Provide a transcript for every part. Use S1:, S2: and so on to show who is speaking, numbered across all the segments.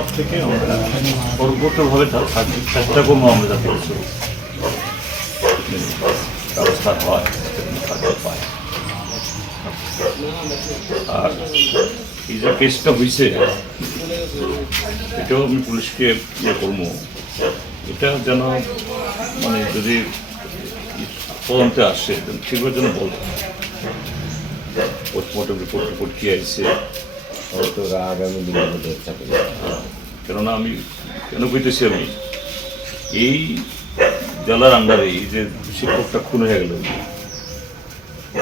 S1: তরফ থেকে আমরা সাহায্য চেষ্টা করব আমরা যাতে ব্যবস্থা হয় আর এই যে কেসটা হয়েছে এটাও আমি পুলিশকে ইয়ে করব। এটা যেন মানে যদি তদন্তে আসে ঠিকভাবে যেন বলতে পোস্টমর্টম রিপোর্ট রিপোর্ট কি আসছে
S2: আগামী দিনের মধ্যে চাকরি
S1: কেননা আমি কেন কইতেছি আমি? এই জেলার আন্ডারে এই যে শিক্ষকটা খুন হয়ে গেল,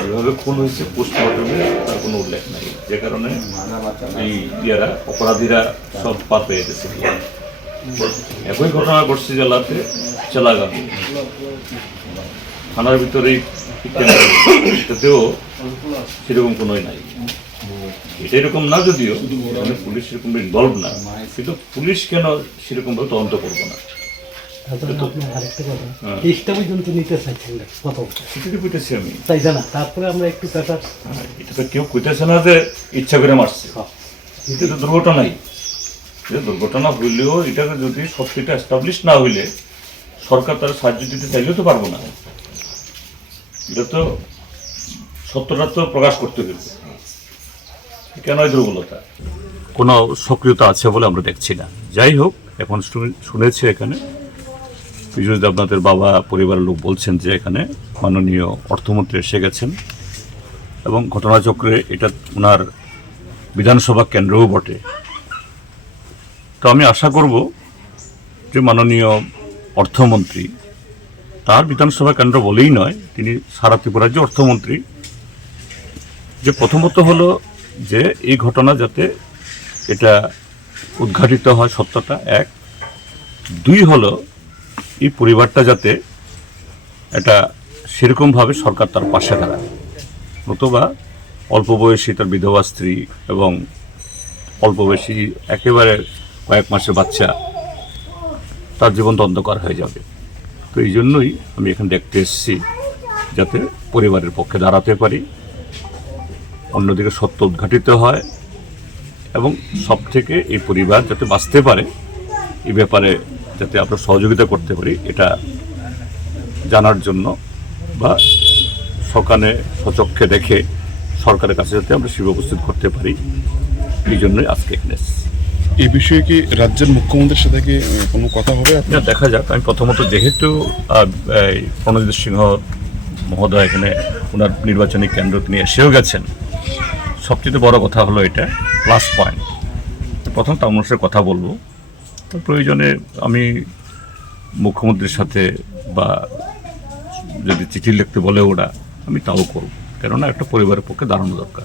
S1: যেভাবে খুন হয়েছে পোস্টমর্টমে তার কোনো উল্লেখ নাই। যে কারণে এই ইয়ারা, অপরাধীরা সব পা পেয়ে গেছে। একই ঘটনা ঘটছে জেলাতে চেলাগামী থানার ভিতরেই এটাতেও সেরকম কোনোই নাই। এটা এরকম না যদিও মানে পুলিশ সেরকম ইনভলভ না কিন্তু পুলিশ কেন সেরকম ভাবে তদন্ত করব না?
S3: কথা।
S1: হ্যাঁ। হ্যাঁ, এটা তো কেউ কইতেছে না যে ইচ্ছা করে মারছে। এটা তো দুর্ঘটনাই এটা দুর্ঘটনা হইলেও এটাকে যদি সত্যিটা এস্টাবলিশ না হইলে সরকার তার সাহায্য দিতে চাইলেও তো পারব না। এটা তো সত্যটা তো প্রকাশ করতে হবে কেন দুর্বলতা? কোনো সক্রিয়তা আছে বলে আমরা দেখছি না। যাই হোক, এখন শুনেছি এখানে। বিশেষ আপনাদের বাবা, পরিবারের লোক বলছেন যে এখানে মাননীয় অর্থমন্ত্রী এসে গেছেন এবং ঘটনাচক্রে এটা ওনার বিধানসভা কেন্দ্রও বটে। তো আমি আশা করব যে মাননীয় অর্থমন্ত্রী, তার বিধানসভা কেন্দ্র বলেই নয়, তিনি সারা ত্রিপুরার যে অর্থমন্ত্রী, যে প্রথমত হলো যে এই ঘটনা যাতে এটা উদ্ঘাটিত হয় সত্যটা, এক। দুই হলো, এই পরিবারটা যাতে এটা সেরকমভাবে সরকার তার পাশে দাঁড়ায়। নতুবা অল্প বয়সী তার বিধবা স্ত্রী এবং অল্প বয়সী একেবারে কয়েক মাসের বাচ্চা তার জীবন অন্ধকার হয়ে যাবে। তো এই জন্যই আমি এখানে দেখতে এসেছি যাতে পরিবারের পক্ষে দাঁড়াতে পারি। অন্যদিকে সত্য উদ্ঘাটিত হয় এবং সব থেকে এই পরিবার যাতে বাঁচতে পারে এই ব্যাপারে যাতে আমরা সহযোগিতা করতে পারি এটা জানার জন্য বা সকালে সচক্ষে দেখে সরকারের কাছে যাতে আমরা শিব উপস্থিত করতে পারি এই জন্যই আজকে এখানে।
S4: এই বিষয়ে কি রাজ্যের মুখ্যমন্ত্রীর সাথে কি কোনো কথা হবে আপনার?
S1: না দেখা যাক আমি প্রথমত যেহেতু প্রণজিৎ সিংহ মহোদয় এখানে ওনার নির্বাচনী কেন্দ্র তিনি এসেও গেছেন সবচেয়ে বড় কথা হলো এটা প্লাস পয়েন্ট প্রথম তামসের কথা বলব। তো প্রয়োজনে আমি মুখ্যমন্ত্রীর সাথে বা যদি চিঠি লিখতে বলে ওরা, আমি তাও করব। কেননা একটা পরিবারের পক্ষে দাঁড়ানো দরকার।